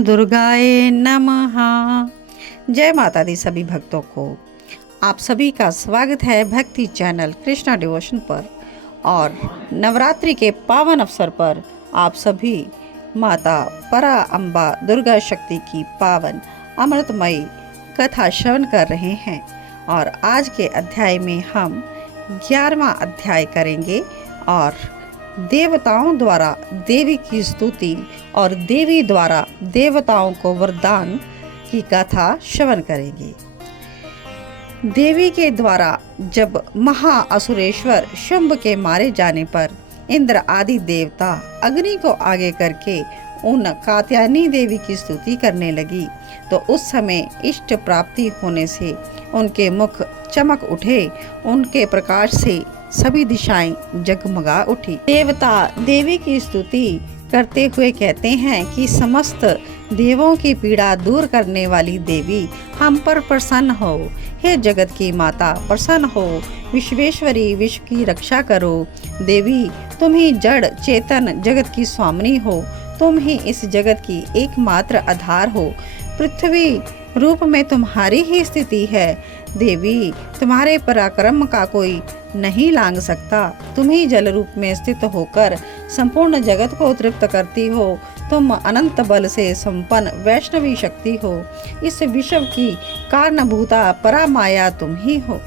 दुर्गाए नमः। जय माता दी सभी भक्तों को। आप सभी का स्वागत है भक्ति चैनल कृष्णा डिवोशन पर। और नवरात्रि के पावन अवसर पर आप सभी माता परा अम्बा दुर्गा शक्ति की पावन अमृतमयी कथा श्रवण कर रहे हैं। और आज के अध्याय में हम 11वां अध्याय करेंगे और देवताओं द्वारा देवी की स्तुति और देवी द्वारा देवताओं को वरदान की कथा श्रवण करेंगे। देवी के द्वारा जब महाअसुरेश्वर शुंभ के मारे जाने पर इंद्र आदि देवता अग्नि को आगे करके उन कात्यायनी देवी की स्तुति करने लगी, तो उस समय इष्ट प्राप्ति होने से उनके मुख चमक उठे, उनके प्रकाश से सभी दिशाएं जगमगा उठी। देवता देवी की स्तुति करते हुए कहते हैं कि समस्त देवों की पीड़ा दूर करने वाली देवी हम पर प्रसन्न हो। हे जगत की माता प्रसन्न हो, विश्वेश्वरी विश्व की रक्षा करो। देवी तुम ही जड़ चेतन जगत की स्वामिनी हो, तुम ही इस जगत की एकमात्र आधार हो। पृथ्वी रूप में तुम्हारी ही स्थिति है। देवी तुम्हारे पराक्रम का कोई नहीं लांघ सकता। तुम ही जल रूप में स्थित होकर संपूर्ण जगत को तृप्त करती हो। तुम अनंत बल से संपन्न वैष्णवी शक्ति हो। इस विश्व की कारणभूता परामाया तुम ही हो।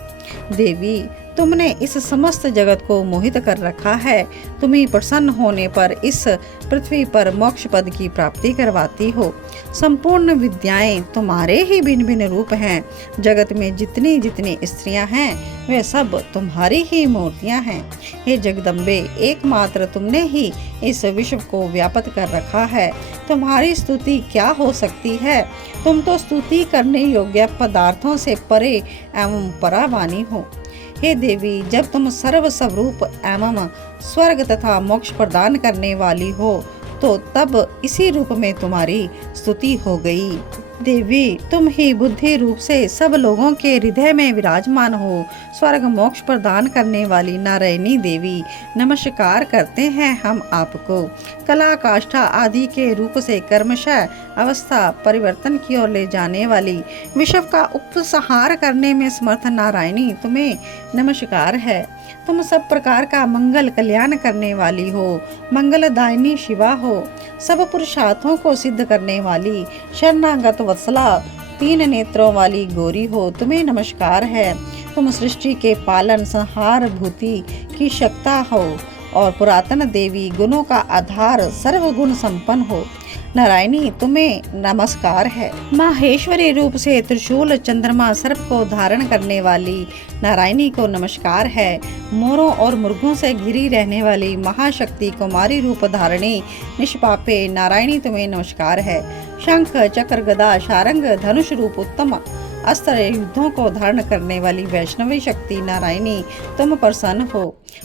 देवी तुमने इस समस्त जगत को मोहित कर रखा है। तुम ही प्रसन्न होने पर इस पृथ्वी पर मोक्ष पद की प्राप्ति करवाती हो। संपूर्ण विद्याएं तुम्हारे ही भिन्न भिन्न रूप हैं। जगत में जितनी जितनी स्त्रियां हैं वे सब तुम्हारी ही मूर्तियां हैं। हे जगदम्बे, एकमात्र तुमने ही इस विश्व को व्याप्त कर रखा है। तुम्हारी स्तुति क्या हो सकती है? तुम तो स्तुति करने योग्य पदार्थों से परे एवं परावानी हो। हे देवी, जब तुम सर्व स्वरूप एवं स्वर्ग तथा मोक्ष प्रदान करने वाली हो, तो तब इसी रूप में तुम्हारी स्तुति हो गई। देवी तुम ही बुद्धि रूप से सब लोगों के हृदय में विराजमान हो। स्वर्ग मोक्ष प्रदान करने वाली नारायणी देवी, नमस्कार करते हैं हम आपको। कला काष्ठा आदि के रूप से कर्मशः अवस्था परिवर्तन की ओर ले जाने वाली, विश्व का उपसंहार करने में समर्थ नारायणी तुम्हें नमस्कार है। तुम सब प्रकार का मंगल कल्याण करने वाली हो, मंगलदायिनी शिवा हो। सब पुरुषार्थों को सिद्ध करने वाली शरणागत वत्सला, 3 नेत्रों वाली गौरी हो, तुम्हें नमस्कार है। तुम सृष्टि के पालन संहार भूति की शक्ता हो और पुरातन देवी, गुणों का आधार, सर्वगुण संपन्न हो। नारायणी तुम्हें नमस्कार है। माहेश्वरी रूप से त्रिशूल चंद्रमा सर्प को धारण करने वाली नारायणी को नमस्कार है। मोरों और मुर्गों से घिरी रहने वाली महाशक्ति कुमारी रूप धारणी निष्पापे नारायणी तुम्हें नमस्कार है। शंख चक्र गदा शारंग धनुष रूप उत्तम अस्त्र युद्धों को धारण करने वाली वैष्णवी शक्ति नारायणी तुम प्रसन्न हो।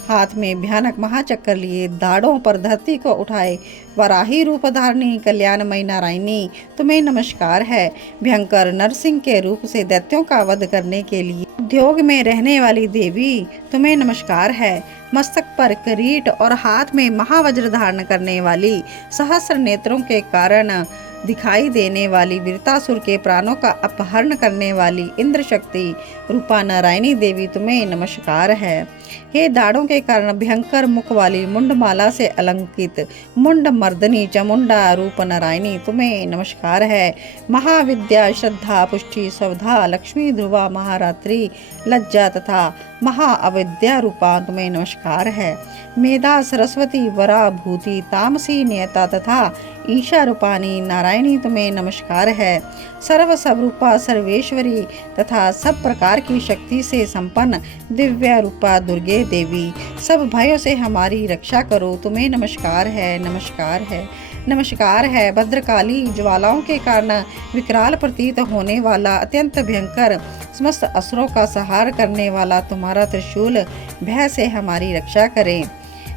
हाथ में भयानक महाचक्र लिए दाढ़ों पर धरती को उठाए वराही रूप धारणी कल्याणमयी नारायणी तुम्हें नमस्कार है। भयंकर नरसिंह के रूप से दैत्यों का वध करने के लिए उद्योग में रहने वाली देवी तुम्हें नमस्कार है। मस्तक पर किरीट और हाथ में महावज्र धारण करने वाली, सहस्र नेत्रों के कारण दिखाई देने वाली, वीरतासुर के प्राणों का अपहरण करने वाली इंद्र शक्ति रूपा नारायणी देवी तुम्हें नमस्कार है। हे दाढ़ों के कारण भयंकर मुख वाली, मुंडमाला से अलंकृत मुंड मर्दनी चामुंडा रूप नारायणी तुम्हें नमस्कार है। महाविद्या श्रद्धा पुष्टि सवधा लक्ष्मी ध्रुवा महारात्रि लज्जा तथा महाअविद्या रूपा तुम्हें नमस्कार है। मेधा सरस्वती वरा भूति तामसी नियता तथा ईशा रूपानी नारायणी तुम्हें नमस्कार है। सर्व स्वरूपा सर्वेश्वरी तथा सब प्रकार की शक्ति से संपन्न दिव्य रूपा दुर्गे देवी, सब भयों से हमारी रक्षा करो, तुम्हें नमस्कार है। नमस्कार है, नमस्कार है। भद्रकाली, ज्वालाओं के कारण विकराल प्रतीत होने वाला, अत्यंत भयंकर, समस्त असुरों का संहार करने वाला तुम्हारा त्रिशूल भय से हमारी रक्षा करें।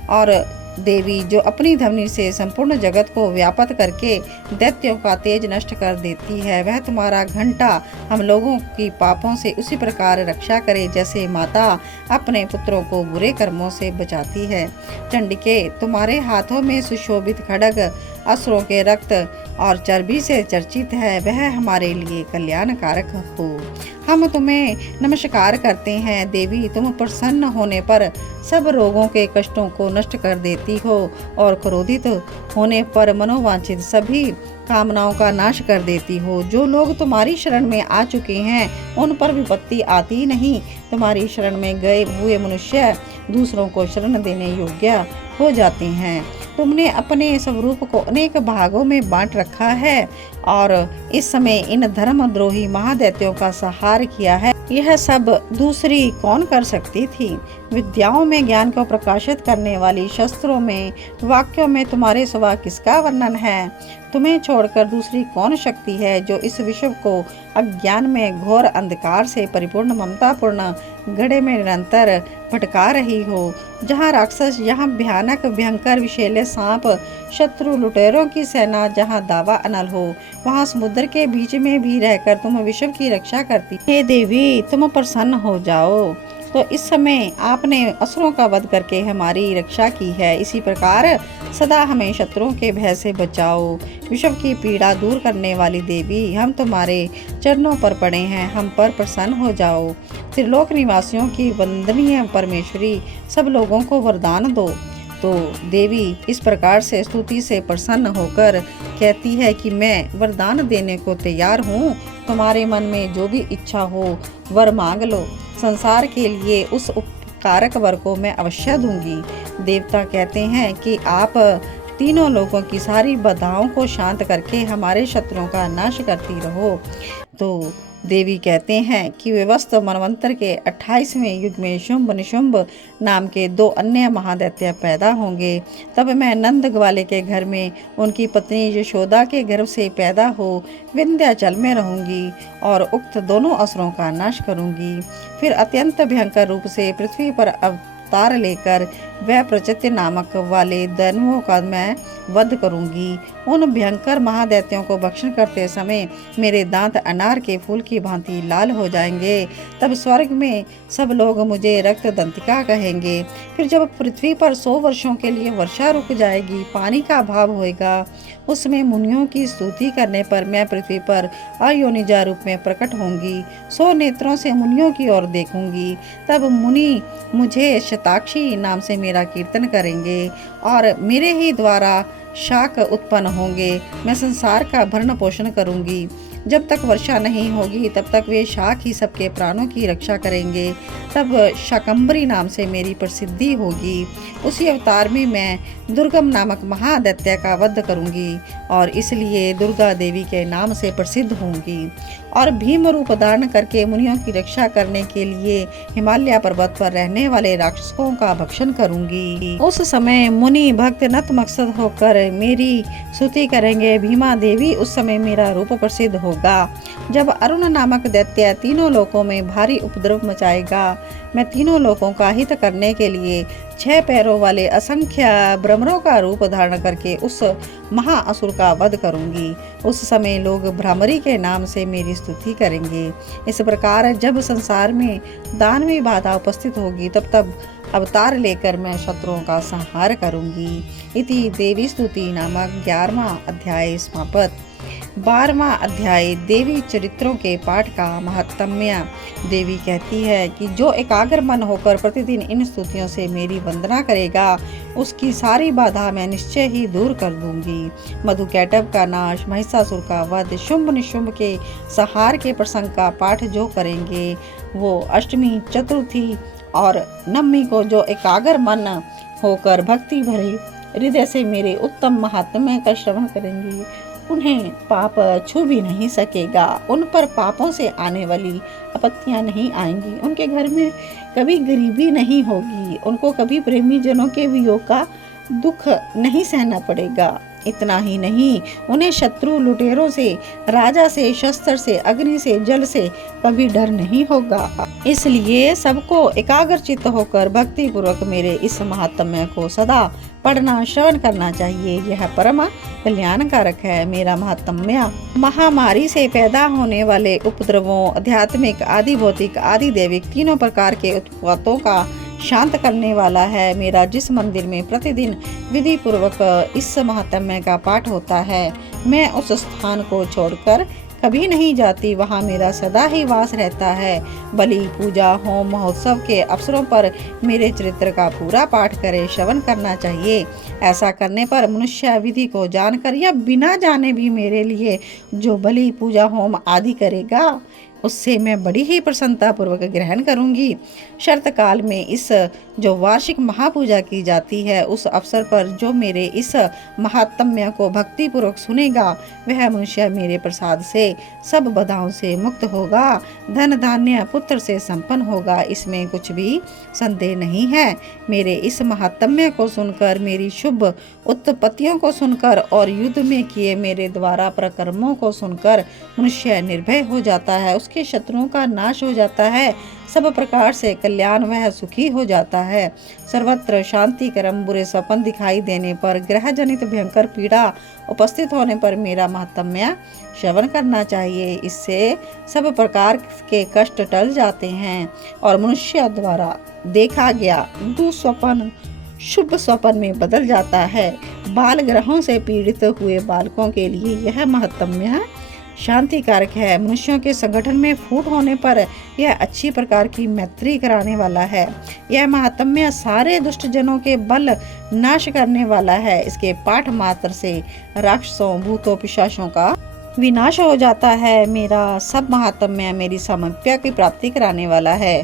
और देवी जो अपनी ध्वनि से संपूर्ण जगत को व्याप्त करके दैत्यों का तेज नष्ट कर देती है, वह तुम्हारा घंटा हम लोगों की पापों से उसी प्रकार रक्षा करे जैसे माता अपने पुत्रों को बुरे कर्मों से बचाती है। चंडिके, तुम्हारे हाथों में सुशोभित खड्ग असुरों के रक्त और चर्बी से चर्चित है, वह हमारे लिए कल्याणकारक हो। हम तुम्हें नमस्कार करते हैं देवी, तुम प्रसन्न होने पर सब रोगों के कष्टों को नष्ट कर देती हो और क्रोधित होने पर मनोवांछित सभी कामनाओं का नाश कर देती हो। जो लोग तुम्हारी शरण में आ चुके हैं उन पर विपत्ति आती नहीं। तुम्हारी शरण में गए हुए मनुष्य दूसरों को शरण देने योग्य हो जाते हैं। तुमने अपने स्वरूप को अनेक भागों में बांट रखा है और इस समय इन धर्मद्रोही महादैत्यों का संहार किया है। यह सब दूसरी कौन कर सकती थी? विद्याओं में ज्ञान को प्रकाशित करने वाली, शस्त्रों में, वाक्यों में तुम्हारे सिवा किसका वर्णन है? तुम्हें छोड़कर दूसरी कौन शक्ति है जो इस विश्व को अज्ञान में घोर अंधकार से परिपूर्ण ममतापूर्ण गड्ढे में निरंतर भटका रही हो? जहाँ राक्षस, यहाँ भयानक भयंकर विषैले सांप, शत्रु लुटेरों की सेना, जहाँ दावा अनल हो, वहाँ समुद्र के बीच में भी रहकर तुम विश्व की रक्षा करती। हे देवी, तुम प्रसन्न हो जाओ। तो इस समय आपने असुरों का वध करके हमारी रक्षा की है। इसी प्रकार सदा हमें शत्रुओं के भय से बचाओ। विश्व की पीड़ा दूर करने वाली देवी, हम तुम्हारे चरणों पर पड़े हैं, हम पर प्रसन्न हो जाओ। त्रिलोक निवासियों की वंदनीय परमेश्वरी, सब लोगों को वरदान दो। तो देवी इस प्रकार से स्तुति से प्रसन्न होकर कहती है कि मैं वरदान देने को तैयार हूँ। तुम्हारे मन में जो भी इच्छा हो वर मांग लो। संसार के लिए उस उपकारक वर को मैं अवश्य दूंगी। देवता कहते हैं कि आप तीनों लोगों की सारी बाधाओं को शांत करके हमारे शत्रुओं का नाश करती रहो। तो देवी कहते हैं कि व्यवस्थ मनवंतर के 28वें युग में शुंभ निशुंभ नाम के 2 अन्य महादैत्य पैदा होंगे। तब मैं नंद ग्वाले के घर में उनकी पत्नी यशोदा के गर्भ से पैदा हो विंध्याचल में रहूंगी और उक्त दोनों असुरों का नाश करूंगी। फिर अत्यंत भयंकर रूप से पृथ्वी पर अवतार लेकर वह प्रचित्य नामक वाले दैनवों का मैं वध करूंगी। उन भयंकर महादैत्यों को भक्षण करते समय मेरे दांत अनार के फूल की भांति लाल हो जाएंगे। तब स्वर्ग में सब लोग मुझे रक्त दंतिका कहेंगे। फिर जब पृथ्वी पर 100 वर्षों के लिए वर्षा रुक जाएगी, पानी का अभाव होएगा, उसमें मुनियों की स्तुति करने पर मैं पृथ्वी पर अयोनिजा रूप में प्रकट होंगी। 100 नेत्रों से मुनियों की ओर देखूंगी। तब मुनि मुझे शताक्षी नाम से मेरा कीर्तन करेंगे और मेरे ही द्वारा शाक उत्पन्न होंगे। मैं संसार का भरण पोषण करूंगी। जब तक वर्षा नहीं होगी तब तक वे शाक ही सबके प्राणों की रक्षा करेंगे। तब शाकंभरी नाम से मेरी प्रसिद्धि होगी। उसी अवतार में मैं दुर्गम नामक महादैत्य का वध करूंगी और इसलिए दुर्गा देवी के नाम से प्रसिद्ध होंगी और भीम रूप धारण करके मुनियों की रक्षा करने के लिए हिमालय पर्वत पर रहने वाले राक्षसों का भक्षण करूंगी। उस समय मुनि भक्त नतमस्तक होकर मेरी स्तुति करेंगे। भीमा देवी, उस समय मेरा रूप प्रसिद्ध होगा। जब अरुण नामक दैत्य तीनों लोकों में भारी उपद्रव मचाएगा, मैं तीनों लोकों का हित करने के लिए 6 पैरों वाले असंख्य भ्रमरों का रूप धारण करके उस महाअसुर का वध करूंगी। उस समय लोग भ्रामरी के नाम से मेरी स्तुति करेंगे। इस प्रकार जब संसार में दानवी बाधा उपस्थित होगी तब अवतार लेकर मैं शत्रुओं का संहार करूंगी। इति देवी स्तुति नामक 11वां अध्याय समाप्त। 12वां अध्याय देवी चरित्रों के पाठ का महात्म्य। देवी कहती है कि जो एकाग्र मन होकर प्रतिदिन इन स्तुतियों से मेरी वंदना करेगा उसकी सारी बाधा मैं निश्चय ही दूर कर दूंगी। मधुकैटभ का नाश, महिषासुर का वध, शुंभ निशुंभ के संहार के प्रसंग का पाठ जो करेंगे वो अष्टमी, चतुर्थी और नवमी को जो एकाग्र मन होकर भक्ति भरे हृदय से मेरे उत्तम महात्म्य का श्रवण करेंगे उन्हें पाप छू भी नहीं सकेगा। उन पर पापों से आने वाली आपत्तियां नहीं आएंगी। उनके घर में कभी गरीबी नहीं होगी। उनको कभी प्रेमी जनों के वियोग का दुख नहीं सहना पड़ेगा। इतना ही नहीं, उन्हें शत्रु लुटेरों से, राजा से, शस्त्र से, अग्नि से, जल से कभी डर नहीं होगा। इसलिए सबको एकाग्रचित्त होकर भक्ति पूर्वक मेरे इस महात्म्य को सदा पढ़ना, श्रवण करना चाहिए। यह परम कल्याणकारक है। मेरा महात्म्य महामारी से पैदा होने वाले उपद्रवों, आध्यात्मिक, आदि भौतिक, आदि दैविक, तीनों प्रकार के उत्पातों का शांत करने वाला है। मेरा जिस मंदिर में प्रतिदिन विधि पूर्वक इस महात्म्य का पाठ होता है, मैं उस स्थान को छोड़कर कभी नहीं जाती। वहाँ मेरा सदा ही वास रहता है। बलि, पूजा, होम, महोत्सव के अवसरों पर मेरे चरित्र का पूरा पाठ करे, श्रवण करना चाहिए। ऐसा करने पर मनुष्य विधि को जानकर या बिना जाने भी मेरे लिए जो बलि, पूजा, होम आदि करेगा, उससे मैं बड़ी ही प्रसन्नता पूर्वक ग्रहण करूंगी। शरत काल में इस जो वार्षिक महापूजा की जाती है, उस अवसर पर जो मेरे इस महात्म्य को भक्ति पूर्वक सुनेगा, वह मनुष्य मेरे प्रसाद से सब बाधाओं से मुक्त होगा, धन धान्य पुत्र से संपन्न होगा। इसमें कुछ भी संदेह नहीं है। मेरे इस महात्म्य को सुनकर, मेरी शुभ उत्पत्तियों को सुनकर और युद्ध में किए मेरे द्वारा प्रकर्मों को सुनकर मनुष्य निर्भय हो जाता है। उसके शत्रुओं का नाश हो जाता है, सब प्रकार से कल्याण, वह सुखी हो जाता है। सर्वत्र शांति कर्म, बुरे सपन दिखाई देने पर, ग्रह जनित भयंकर पीड़ा उपस्थित होने पर मेरा महात्म्य श्रवण करना चाहिए। इससे सब प्रकार के कष्ट टल जाते हैं और मनुष्य द्वारा देखा गया दुस्वप्न शुभ स्वप्न में बदल जाता है। बाल ग्रहों से पीड़ित हुए बालकों के लिए यह महात्म्य शांति कारक है। मनुष्यों के संगठन में फूट होने पर यह अच्छी प्रकार की मैत्री कराने वाला है। यह महात्म्य सारे दुष्ट जनों के बल नाश करने वाला है। इसके पाठ मात्र से राक्षसों, भूतों, पिशाचों का विनाश हो जाता है। मेरा सब महात्म्य मेरी सामर्थ्य की प्राप्ति कराने वाला है।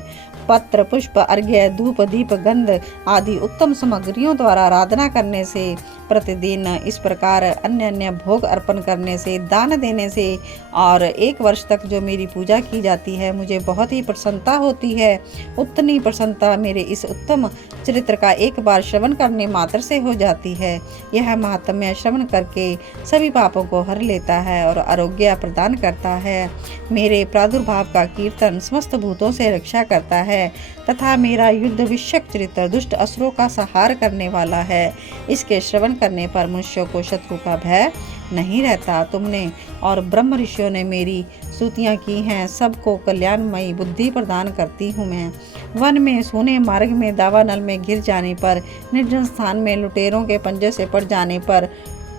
पत्र, पुष्प, अर्घ्य, धूप, दीप, गंध आदि उत्तम सामग्रियों द्वारा आराधना करने से, प्रतिदिन इस प्रकार अन्य अन्य भोग अर्पण करने से, दान देने से और 1 वर्ष तक जो मेरी पूजा की जाती है, मुझे बहुत ही प्रसन्नता होती है। उतनी प्रसन्नता मेरे इस उत्तम चरित्र का एक बार श्रवण करने मात्र से हो जाती है। यह महात्म्य श्रवण करके सभी पापों को हर लेता है और आरोग्य प्रदान करता है। मेरे प्रादुर्भाव का कीर्तन समस्त भूतों से रक्षा करता है तथा मेरा युद्ध विषयक चरित्र दुष्ट असुरों का संहार करने वाला है। इसके श्रवण करने पर मनुष्यों को शत्रु का भय नहीं रहता। तुमने और ब्रह्म ऋषियों ने मेरी स्तुतियां की हैं। सबको कल्याणमयी बुद्धि प्रदान करती हूँ मैं। वन में, सोने मार्ग में, दावानल में घिर जाने पर, निर्जन स्थान में लुटेरों के पंजे से पड़ जाने पर,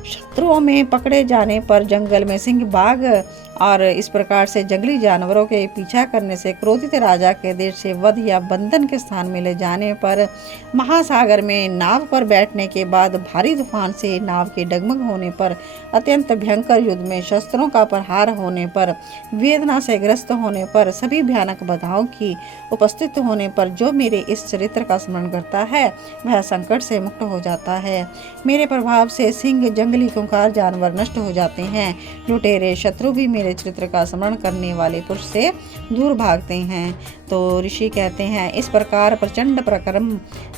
शत्रुओं में पकड़े जाने पर, जंगल में सिंह, बाघ और इस प्रकार से जंगली जानवरों के पीछा करने से, क्रोधित राजा के देश से वध या बंधन के स्थान में ले जाने पर, महासागर में नाव पर बैठने के बाद भारी तूफान से नाव के डगमग होने पर, अत्यंत भयंकर युद्ध में शस्त्रों का प्रहार होने पर, वेदना से ग्रस्त होने पर, सभी भयानक बाधाओं की उपस्थित होने पर जो मेरे इस चरित्र का स्मरण करता है, वह संकट से मुक्त हो जाता है। मेरे प्रभाव से सिंह, जंगली खूंखार जानवर नष्ट हो जाते हैं। लुटेरे शत्रु भी मेरे चरित्र का स्मरण करने वाले पुरुष से दूर भागते हैं। तो ऋषि कहते हैं, इस प्रकार प्रचंड पराक्रम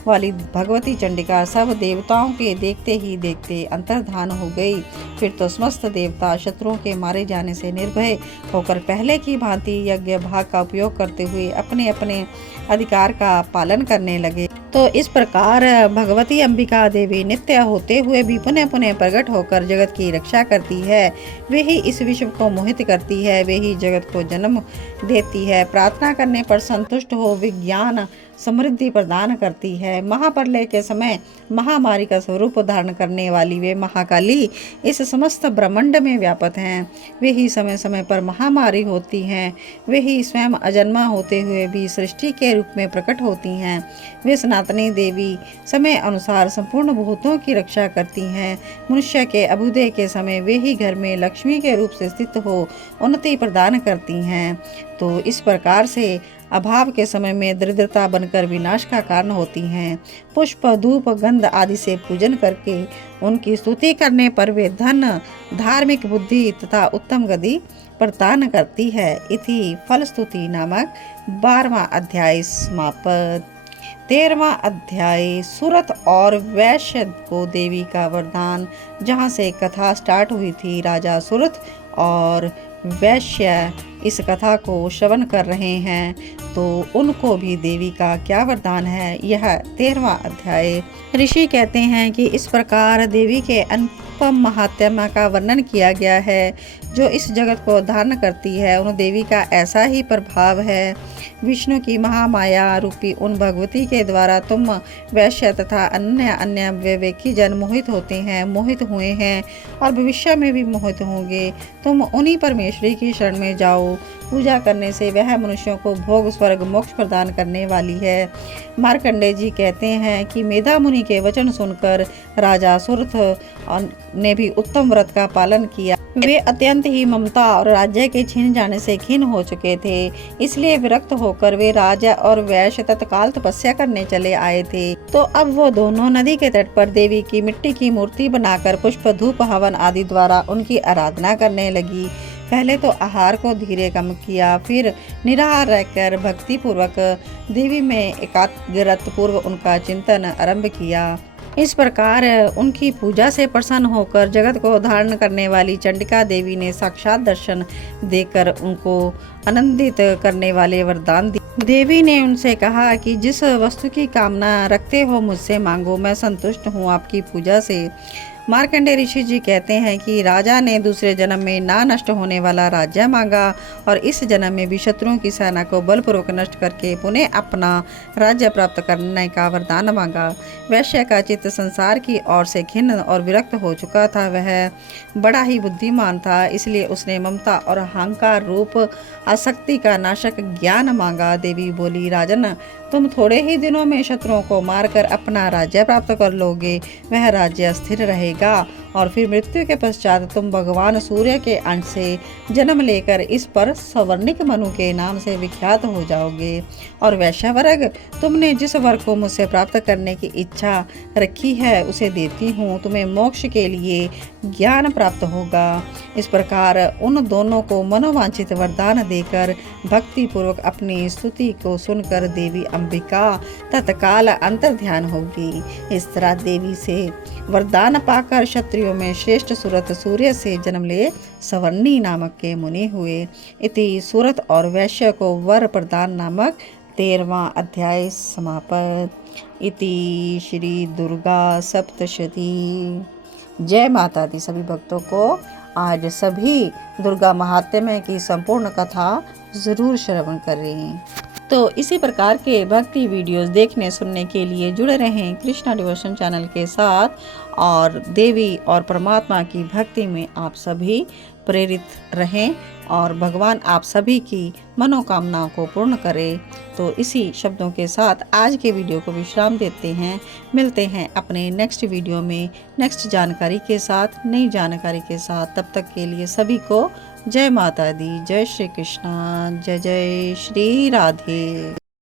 वाली भगवती चंडिका सब देवताओं के देखते ही देखते अंतर्धान हो गई। फिर तो समस्त देवता शत्रुओं के मारे जाने से निर्भय होकर पहले की भांति यज्ञ भाग का उपयोग करते हुए अपने अपने अधिकार का पालन करने लगे। तो इस प्रकार भगवती अंबिका देवी नित्य होते हुए भी पुनः पुनः प्रकट होकर जगत की रक्षा करती है। वे ही इस विश्व को मोहित करती है, वे ही जगत को जन्म देती है। प्रार्थना करने पर संतुष्ट हो विज्ञान समृद्धि प्रदान करती है। महाप्रलय के समय महामारी का स्वरूप धारण करने वाली वे महाकाली इस समस्त ब्रह्मांड में व्यापक हैं। वे ही समय समय पर महामारी होती हैं। वे ही स्वयं अजन्मा होते हुए भी सृष्टि के रूप में प्रकट होती हैं। वे सनातनी देवी समय अनुसार संपूर्ण भूतों की रक्षा करती हैं। मनुष्य के अभ्युदय के समय वे ही घर में लक्ष्मी के रूप से स्थित हो उन्नति प्रदान करती हैं। तो इस प्रकार से अभाव के समय में दरिद्रता बनकर विनाश का कारण होती हैं। पुष्प, धूप, गंध आदि से पूजन करके उनकी स्तुति करने पर वे धन, धार्मिक बुद्धि तथा उत्तम गति प्रदान करती है। इति फलस्तुति नामक 12वां अध्याय समाप्त। 13वां अध्याय सुरत और वैश्य को देवी का वरदान। जहाँ से कथा स्टार्ट हुई थी। राजा सुरथ और वैश्य इस कथा को श्रवण कर रहे हैं, तो उनको भी देवी का क्या वरदान है, यह 13वां अध्याय। ऋषि कहते हैं कि इस प्रकार देवी के अनुपम महात्म्य का वर्णन किया गया है, जो इस जगत को धारण करती है। उन देवी का ऐसा ही प्रभाव है। विष्णु की महामाया रूपी उन भगवती के द्वारा तुम वैश्य तथा अन्य अन्य विवेकी जन मोहित होते हैं, मोहित हुए हैं और भविष्य में भी मोहित होंगे। तुम उन्हीं परमेश्वरी की शरण में जाओ। पूजा करने से वह मनुष्यों को भोग स्वर्ग मोक्ष प्रदान करने वाली है। मार्कंडेय जी कहते हैं कि मेधा मुनि के वचन सुनकर राजा सुरथ ने भी उत्तम व्रत का पालन किया। वे अत्यंत ही ममता और राज्य के छीन जाने से खिन्न हो चुके थे, इसलिए विरक्त होकर वे राजा और वैश्य तत्काल तपस्या करने चले आए थे। तो अब वो दोनों नदी के तट पर देवी की मिट्टी की मूर्ति बनाकर पुष्प धूप हवन आदि द्वारा उनकी आराधना करने लगी। पहले तो आहार को धीरे कम किया, फिर निराहार रहकर भक्ति पूर्वक देवी में एकाग्रत पूर्व उनका चिंतन आरंभ किया। इस प्रकार उनकी पूजा से प्रसन्न होकर जगत को धारण करने वाली चंडिका देवी ने साक्षात दर्शन देकर उनको आनंदित करने वाले वरदान दिए। देवी ने उनसे कहा कि जिस वस्तु की कामना रखते हो मुझसे मांगो, मैं संतुष्ट हूँ आपकी पूजा से। मार्कंडेय ऋषि जी कहते हैं कि राजा ने दूसरे जन्म में ना नष्ट होने वाला राज्य मांगा और इस जन्म में भी शत्रुओं की सेना को बलपूर्वक नष्ट करके पुनः अपना राज्य प्राप्त करने का वरदान मांगा। वैश्य का चित्त संसार की ओर से खिन्न और विरक्त हो चुका था। वह बड़ा ही बुद्धिमान था, इसलिए उसने ममता और अहंकार रूप आसक्ति का नाशक ज्ञान मांगा। देवी बोली, राजन, तुम थोड़े ही दिनों में शत्रुओं को मारकर अपना राज्य प्राप्त कर लोगे। वह राज्य स्थिर रहेगा और फिर मृत्यु के पश्चात तुम भगवान सूर्य के अंश से जन्म लेकर इस पर सवर्णिक मनु के नाम से विख्यात हो जाओगे। और वैश्य वर्ग, तुमने जिस वर को मुझसे प्राप्त करने की इच्छा रखी है उसे देती हूँ, तुम्हें मोक्ष के लिए ज्ञान प्राप्त होगा। इस प्रकार उन दोनों को मनोवांछित वरदान देकर भक्ति पूर्वक अपनी स्तुति को सुनकर देवी अंबिका तत्काल अंतर्ध्यान होगी। इस तरह देवी से वरदान पाकर क्षत्रियों में श्रेष्ठ सुरथ सूर्य से जन्म ले सवर्णी नामक के मुनि हुए। इति सुरथ और वैश्य को वर प्रदान नामक 13वां अध्याय समाप्त। इति श्री दुर्गा सप्तशती। जय माता दी। सभी भक्तों को आज सभी दुर्गा महात्म्य की संपूर्ण कथा जरूर श्रवण करें। तो इसी प्रकार के भक्ति वीडियोस देखने सुनने के लिए जुड़े रहें कृष्णा डिवोशन चैनल के साथ और देवी और परमात्मा की भक्ति में आप सभी प्रेरित रहें और भगवान आप सभी की मनोकामनाओं को पूर्ण करे। तो इसी शब्दों के साथ आज के वीडियो को विश्राम देते हैं। मिलते हैं अपने नेक्स्ट वीडियो में नेक्स्ट जानकारी के साथ, नई जानकारी के साथ। तब तक के लिए सभी को जय माता दी, जय श्री कृष्णा, जय जय श्री राधे।